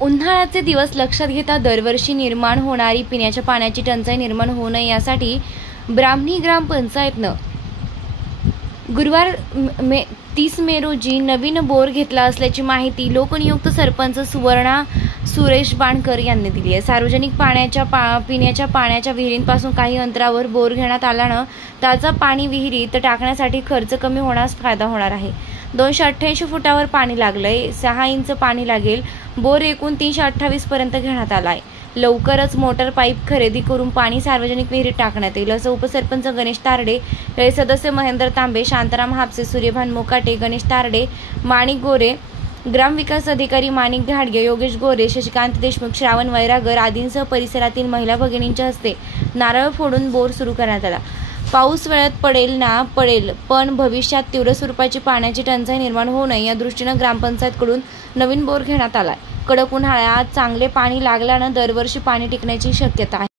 उन्हाळ्याचे दिवस लक्षात घेता दरवर्षी निर्माण होणारी पिण्याच्या पाण्याची टंचाई निर्माण होऊ नये यासाठी ब्राह्मणी ग्रामपंचायतनं गुरुवार 30 मे रोजी नवीन बोर घेतला असल्याची माहिती लोकनियुक्त सरपंच सुवर्णा सुरेश बाणकर यांनी दिली आहे। सार्वजनिक पिण्याच्या पाण्याच्या विहिरींपासून काही अंतरावर बोर घेण्यात आल्यानं त्याचं पाणी विहिरीत टाकण्यासाठी खर्च कमी होण्यास फायदा होणार आहे। 288 फुटावर पाणी लागलंय, 6 इंच पाणी लागेल। बोर एकूण 328 पर्यंत घेण्यात आलाय। लवकरच मोटर पाईप खरेदी करून पाणी सार्वजनिक विहिरीत टाकण्यात येईल असं उपसरपंच गणेश तारडे, सदस्य महेंद्र तांबे, शांताराम हापसे, सूर्यभान मोकाटे, गणेश तारडे, माणिक गोरे, ग्रामविकास अधिकारी माणिक घाडगे, योगेश गोरे, शशिकांत देशमुख, श्रावण वैरागर आदींसह परिसरातील महिला भगिनींच्या हस्ते नारळ फोडून बोर सुरू करण्यात आला। पाऊस वेळेत पडेल पण भविष्यात तीव्र स्वरूपाची पाण्याची टंचाई निर्माण होऊ नये या दृष्टीनं ग्रामपंचायतकडून नवीन बोर घेण्यात आलाय। कडक उन्हाळ्यात चांगले पाणी लागल्यानं दरवर्षी पाणी टिकण्याची शक्यता आहे।